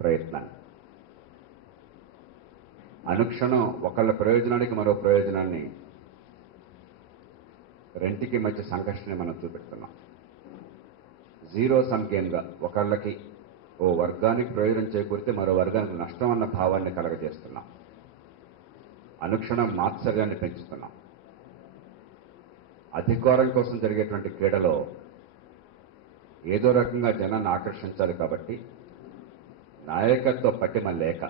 ప్రయత్నాన్ని. అనుక్షణం ఒకళ్ళ ప్రయోజనానికి మరో ప్రయోజనాన్ని రెంటికి మధ్య సంఘర్షణ మనం చూపెడుతున్నాం. జీరో సమ్ గేమ్గా ఒకళ్ళకి ఓ వర్గానికి ప్రయోజనం చేకూరితే మరో వర్గానికి నష్టం అన్న భావాన్ని కలగజేస్తున్నాం. అనుక్షణం మాత్సర్యాన్ని పెంచుతున్నాం. అధికారం కోసం జరిగేటువంటి క్రీడలో ఏదో రకంగా జనాన్ని ఆకర్షించాలి కాబట్టి నాయకత్వ పటిమ లేక,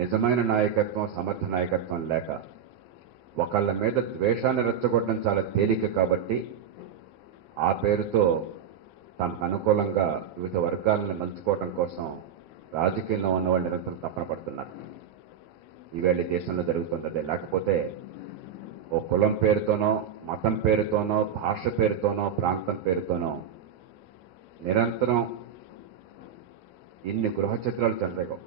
నిజమైన నాయకత్వం, సమర్థ నాయకత్వం లేక ఒకళ్ళ మీద ద్వేషాన్ని రెచ్చగొట్టడం చాలా తేలిక కాబట్టి ఆ పేరుతో తమకు అనుకూలంగా వివిధ వర్గాలను మలుచుకోవడం కోసం రాజకీయంలో ఉన్నవాళ్ళు నిరంతరం తపన పడుతున్నారు. ఈవేళ దేశంలో జరుగుతుంది అదే. లేకపోతే ఓ కులం పేరుతోనో, మతం పేరుతోనో, భాష పేరుతోనో, ప్రాంతం పేరుతోనో నిరంతరం ఇన్ని గృహ చిత్రాలు చెలరేగవు.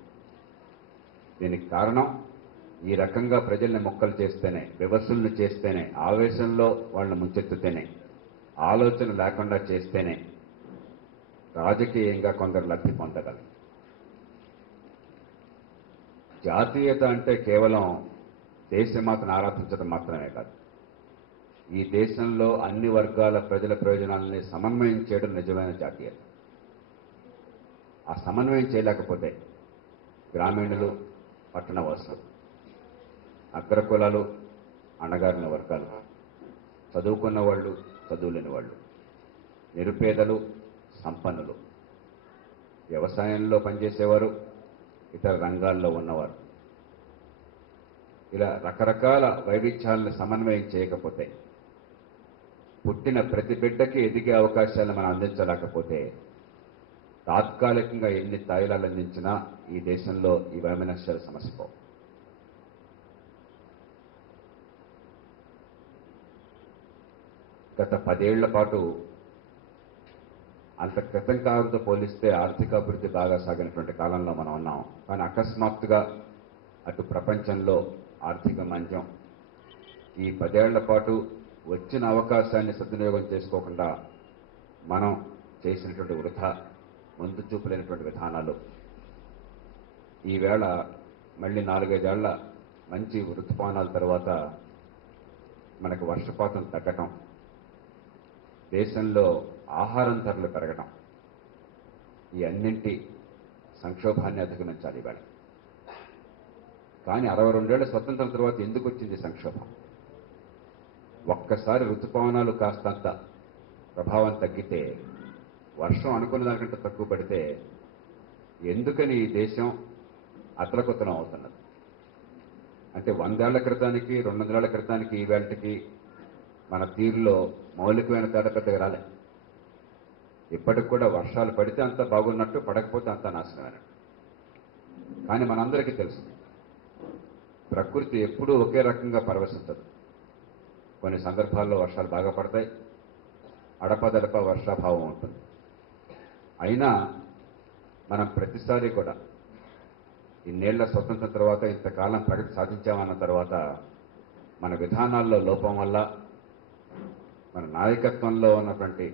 దీనికి కారణం ఈ రకంగా ప్రజల్ని మొక్కలు చేస్తేనే, వివసులను చేస్తేనే, ఆవేశంలో వాళ్ళని ముంచెత్తుతేనే, ఆలోచన లేకుండా చేస్తేనే రాజకీయంగా కొందరు లబ్ధి పొందగలరు. జాతీయత అంటే కేవలం దేశమాతను ఆరాధించడం మాత్రమే కాదు. ఈ దేశంలో అన్ని వర్గాల ప్రజల ప్రయోజనాలని సమన్వయం చేయడం నిజమైన జాతీయత. ఆ సమన్వయం చేయలేకపోతే గ్రామీణులు, పట్టణవాసులు, అగ్రకులాలు, అణగారిన వర్గాలు, చదువుకున్న వాళ్ళు, చదువులేని వాళ్ళు, నిరుపేదలు, సంపన్నులు, వ్యవసాయంలో పనిచేసేవారు, ఇతర రంగాల్లో ఉన్నవారు, ఇలా రకరకాల వైవిధ్యాలను సమన్వయం చేయకపోతే, పుట్టిన ప్రతి బిడ్డకి ఎదిగే అవకాశాలు మనం అందించలేకపోతే తాత్కాలికంగా ఎన్ని తాయిలాలు అందించినా ఈ దేశంలో ఈ వైమనస్యాల సమస్య పోవు. గత 10 ఏళ్ల పాటు అంత క్రితం కాలంతో పోలిస్తే ఆర్థికాభివృద్ధి బాగా సాగినటువంటి కాలంలో మనం ఉన్నాం. కానీ అకస్మాత్తుగా అటు ప్రపంచంలో ఆర్థిక మాంద్యం, ఈ 10 ఏళ్ల పాటు వచ్చిన అవకాశాన్ని సద్వినియోగం చేసుకోకుండా మనం చేసినటువంటి వృధా, ముందు చూపులేనటువంటి విధానాలు, ఈవేళ మళ్ళీ 4-5 ఏళ్ల మంచి ఋతుపవనాల తర్వాత మనకు వర్షపాతం తగ్గటం, దేశంలో ఆహారం ధరలు పెరగడం, ఈ అన్నింటి సంక్షోభాన్ని అధిగమించాలి ఇవాళ. కానీ 62 ఏళ్ల స్వతంత్రం తర్వాత ఎందుకు వచ్చింది సంక్షోభం? ఒక్కసారి ఋతుపవనాలు కాస్తంత ప్రభావం తగ్గితే, వర్షం అనుకున్న దానికంటే తక్కువ పడితే ఎందుకని ఈ దేశం అతలకుతలం అవుతున్నది? అంటే 100 ఏళ్ల క్రితానికి, 200 ఏళ్ల క్రితానికి ఈ వేళటికి మన తీరులో మౌలికమైన తేడా పెద్దగా రాలే. ఇప్పటికి కూడా వర్షాలు పడితే అంత బాగున్నట్టు, పడకపోతే అంత నాశనమైనట్టు. కానీ మనందరికీ తెలుసు, ప్రకృతి ఎప్పుడూ ఒకే రకంగా పరవశించదు. కొన్ని సందర్భాల్లో వర్షాలు బాగా పడతాయి, అడపదడప వర్షాభావం ఉంటుంది. అయినా మనం ప్రతిసారి కూడా ఇన్నేళ్ల స్వతంత్రం తర్వాత, ఇంతకాలం ప్రగతి సాధించామన్న తర్వాత మన విధానాల్లో లోపం వల్ల, మన నాయకత్వంలో ఉన్నటువంటి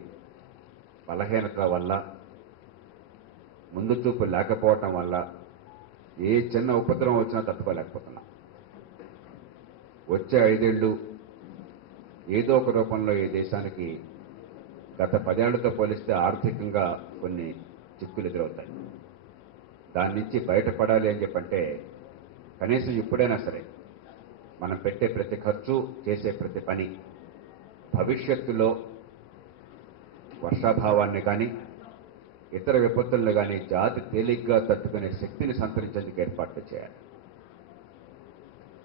బలహీనత వల్ల, ముందు చూపు లేకపోవటం వల్ల ఏ చిన్న ఉపద్రవం వచ్చినా తట్టుకోలేకపోతున్నాం. వచ్చే 5 ఏళ్ళు ఏదో ఒక రూపంలో ఈ దేశానికి గత 10 ఏళ్లతో పోలిస్తే ఆర్థికంగా కొన్ని చిక్కులు ఎదురవుతాయి. దాని నుంచి బయటపడాలి అని చెప్పంటే కనీసం ఇప్పుడైనా సరే మనం పెట్టే ప్రతి ఖర్చు, చేసే ప్రతి పని భవిష్యత్తులో వర్షాభావాన్ని కానీ ఇతర విపత్తులను కానీ జాతి తేలిగ్గా తట్టుకునే శక్తిని సంతరించేందుకు ఏర్పాట్లు చేయాలి.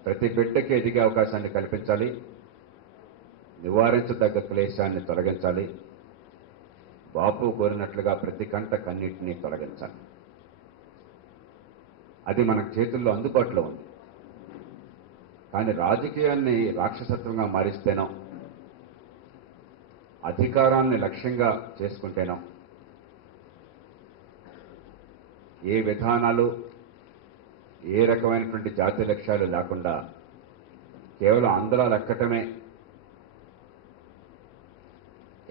ప్రతి బిడ్డకి ఎదిగే అవకాశాన్ని కల్పించాలి, నివారించదగ్గ క్లేశాన్ని తొలగించాలి, బాపు కోరినట్లుగా ప్రతి కంట కన్నిటిని తొలగించాలి. అది మన చేతుల్లో అందుబాటులో ఉంది. కానీ రాజకీయాన్ని రాక్షసత్వంగా మారిస్తేనో, అధికారాన్ని లక్ష్యంగా చేసుకుంటేనో, ఏ విధానాలు, ఏ రకమైనటువంటి జాతీయ లక్ష్యాలు లేకుండా కేవలం ఆంధ్రాలు ఎక్కటమే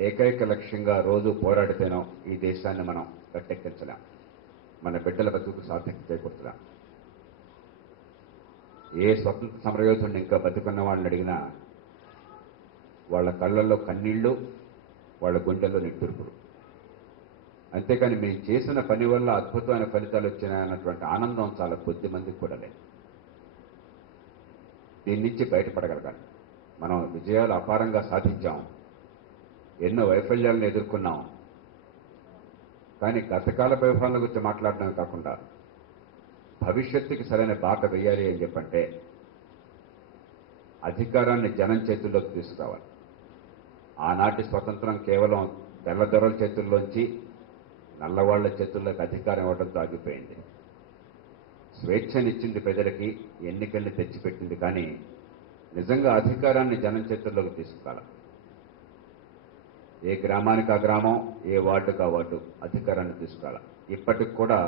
ఏకైక లక్ష్యంగా రోజు పోరాడితేనో ఈ దేశాన్ని మనం గట్టెక్కించలేం. మన బిడ్డల బతుకు సార్థకత చేకూర్చడం. ఏ స్వతంత్ర సమరయోధుడిని ఇంకా బతుకున్న వాళ్ళని అడిగినా వాళ్ళ కళ్ళల్లో కన్నీళ్లు, వాళ్ళ గుండెల్లో నిట్టూర్పులు. అంతేకాని మేము చేసిన పని వల్ల అద్భుతమైన ఫలితాలు వచ్చినాయన్నటువంటి ఆనందం చాలా కొద్ది మందికి కూడా లేదు. దీని నుంచి బయటపడగలగాలి. మనం విజయాలు అపారంగా సాధించాం, ఎన్నో వైఫల్యాలను ఎదుర్కొన్నాం. కానీ గతకాల వైఫల్యాల గురించి మాట్లాడడమే కాకుండా భవిష్యత్తుకి సరైన బాట వేయాలి అని చెప్పంటే అధికారాన్ని జనం చేతుల్లోకి తీసుకురావాలి. ఆనాటి స్వతంత్రం కేవలం తెల్లదొరల చేతుల్లోంచి నల్లవాళ్ల చేతుల్లోకి అధికారం ఇవ్వడంతో ఆగిపోయింది. స్వేచ్ఛనిచ్చింది ప్రజలకి, ఎన్నికల్ని తెచ్చిపెట్టింది. కానీ నిజంగా అధికారాన్ని జనం చేతుల్లోకి తీసుకురావాలి. ఏ గ్రామానికి ఆ గ్రామం, ఏ వార్డుకు ఆ వార్డు అధికారాన్ని తీసుకురావాలి. ఇప్పటికి కూడా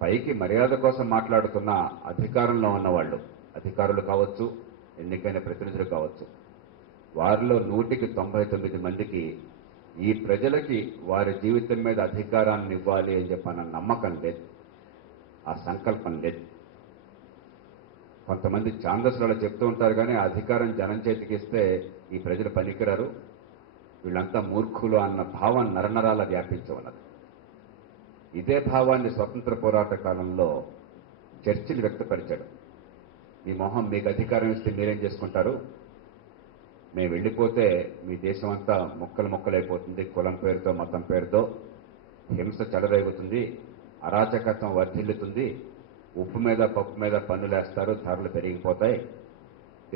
పైకి మర్యాద కోసం మాట్లాడుతున్న అధికారంలో ఉన్నవాళ్ళు, అధికారులు కావచ్చు, ఎన్నికైన ప్రతినిధులు కావచ్చు, వారిలో 199 మందికి ఈ ప్రజలకి వారి జీవితం మీద అధికారాన్ని ఇవ్వాలి అని చెప్పన్న నమ్మకం లేదు, ఆ సంకల్పం లేదు. కొంతమంది ఛాందసులు చెప్తూ ఉంటారు, కానీ ఆ అధికారం జనం చేతికి ఇస్తే ఈ ప్రజలు పనికిరారు, వీళ్ళంతా మూర్ఖులు అన్న భావం నరనరాల వ్యాపించి ఉన్నది. ఇదే భావాన్ని స్వతంత్ర పోరాట కాలంలో చర్చిలు వ్యక్తపరిచాడు. మీ మొహం, మీకు అధికారం ఇస్తే మీరేం చేసుకుంటారు, మేము వెళ్ళిపోతే మీ దేశం అంతా ముక్కలు ముక్కలైపోతుంది, కులం పేరుతో మతం పేరుతో హింస చెలరేగుతుంది, అరాచకత్వం వర్ధిల్లుతుంది, ఉప్పు మీద పప్పు మీద పన్నులేస్తారు, ధరలు పెరిగిపోతాయి,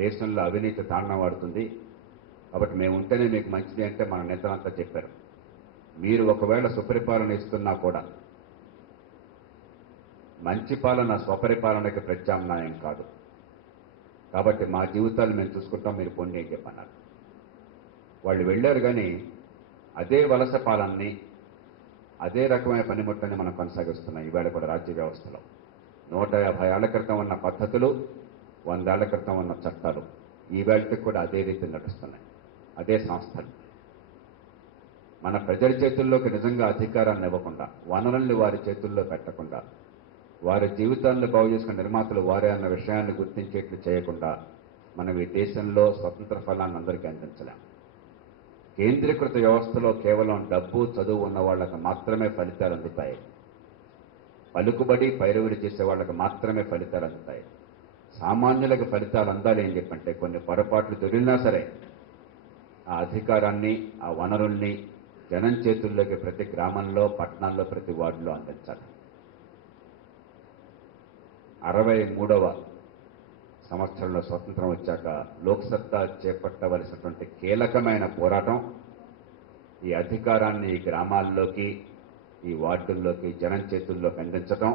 దేశంలో అవినీతి తాండవం వాడుతుంది, కాబట్టి మేము ఉంటేనే మీకు మంచిది అంటే మన నేతలంతా చెప్పారు. మీరు ఒకవేళ సుపరిపాలన ఇస్తున్నా కూడా మంచి పాలన స్వపరిపాలనకి ప్రత్యామ్నాయం కాదు, కాబట్టి మా జీవితాలు మేము చూసుకుంటాం, మీరు పొండి అని చెప్పన్నారు. వాళ్ళు వెళ్ళారు, కానీ అదే వలస పాలనని, అదే రకమైన పనిముట్లని మనం కొనసాగిస్తున్నాం ఈవేళ కూడా రాజ్య వ్యవస్థలో. 150 ఏళ్ల క్రితం ఉన్న పద్ధతులు, 100 ఏళ్ల క్రితం ఉన్న చట్టాలు ఈవేళకి కూడా అదే రీతి నడుస్తున్నాయి, అదే సంస్థలు. మన ప్రజల చేతుల్లోకి నిజంగా అధికారాన్ని ఇవ్వకుండా, వనరుల్ని వారి చేతుల్లో పెట్టకుండా, వారి జీవితాలను బాగు చేసుకున్న నిర్మాతలు వారే అన్న విషయాన్ని గుర్తించేట్లు చేయకుండా మనం ఈ దేశంలో స్వతంత్ర ఫలాన్ని అందరికీ అందించలేం. కేంద్రీకృత వ్యవస్థలో కేవలం డబ్బు, చదువు ఉన్న వాళ్ళకి మాత్రమే ఫలితాలు అందుతాయి, పలుకుబడి పైరువిడి చేసే వాళ్ళకి మాత్రమే ఫలితాలు అందుతాయి. సామాన్యులకు ఫలితాలు అందాలి అని చెప్పంటే కొన్ని పొరపాట్లు దొరికినా సరే ఆ అధికారాన్ని, ఆ వనరుల్ని జనం చేతుల్లోకి ప్రతి గ్రామంలో, పట్టణాల్లో, ప్రతి వార్డులో అందించాలి. 63వ సంవత్సరంలో స్వతంత్రం వచ్చాక లోక్సత్తా చేపట్టవలసినటువంటి కీలకమైన పోరాటం ఈ అధికారాన్ని ఈ గ్రామాల్లోకి, ఈ వార్డుల్లోకి, జనం చేతుల్లోకి అందించటం,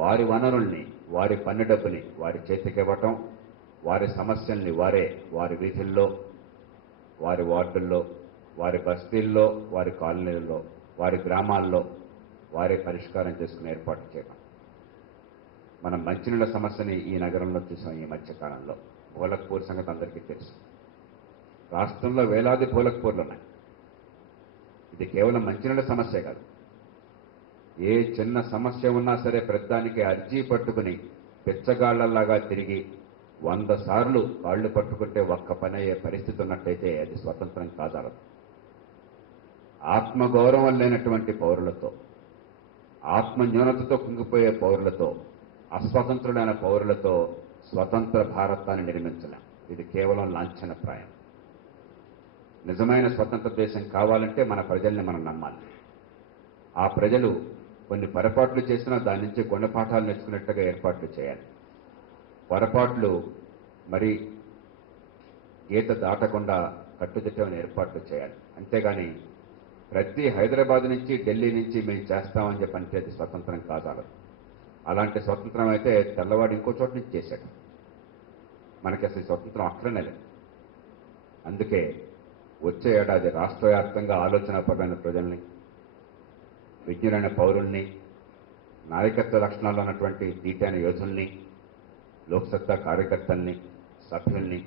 వారి వనరుల్ని, వారి పన్ను డబ్బుని వారి చేతికి ఇవ్వటం, వారి సమస్యల్ని వారే వారి వీధుల్లో, వారి వార్డుల్లో, వారి బస్తీల్లో, వారి కాలనీల్లో, వారి గ్రామాల్లో వారే పరిష్కారం చేసుకునే ఏర్పాటు చేయడం. మనం మంచినీళ్ళ సమస్యని ఈ నగరంలో చూసాం ఈ మధ్యకాలంలో. భోలక్పూర్ సంగతి అందరికీ తెలుసు. రాష్ట్రంలో వేలాది భోలక్పూర్లు ఉన్నాయి. ఇది కేవలం మంచినీళ్ళ సమస్య కాదు, ఏ చిన్న సమస్య ఉన్నా సరే ప్రతిదానికి అర్జీ పట్టుకుని పిచ్చగాళ్లలాగా తిరిగి 100 సార్లు కాళ్లు పట్టుకుంటే ఒక్క పని అయ్యే పరిస్థితి ఉన్నట్టయితే అది స్వతంత్రం కాదాలదు. ఆత్మగౌరవం లేనటువంటి పౌరులతో, ఆత్మన్యూనతతో కుంగిపోయే పౌరులతో, అస్వతంత్రులైన పౌరులతో స్వతంత్ర భారతాన్ని నిర్మించలేం. ఇది కేవలం లాంఛనప్రాయం. నిజమైన స్వతంత్ర దేశం కావాలంటే మన ప్రజల్ని మనం నమ్మాలి. ఆ ప్రజలు కొన్ని పొరపాట్లు చేసినా దాని నుంచి గుణపాఠాలు నేర్చుకున్నట్టుగా ఏర్పాట్లు చేయాలి. పొరపాట్లు మరి గీత దాటకుండా కట్టుదిట్టమైన ఏర్పాట్లు చేయాలి. అంతేగాని ప్రతి హైదరాబాద్ నుంచి, ఢిల్లీ నుంచి మేము చేస్తామని చెప్పంటే అది స్వతంత్రం కాదాలదు. అలాంటి స్వతంత్రం అయితే తెల్లవాడు ఇంకో చోట నుంచి చేశాడు. మనకి అసలు స్వతంత్రం అక్కడనే లేదు. అందుకే వచ్చే ఏడాది రాష్ట్ర వ్యాప్తంగా ఆలోచనాపరమైన ప్రజల్ని, విజ్ఞులైన పౌరుల్ని, నాయకత్వ లక్షణాలు ఉన్నటువంటి దీటైన యోధుల్ని, లోక్సత్తా కార్యకర్తల్ని, సభ్యుల్ని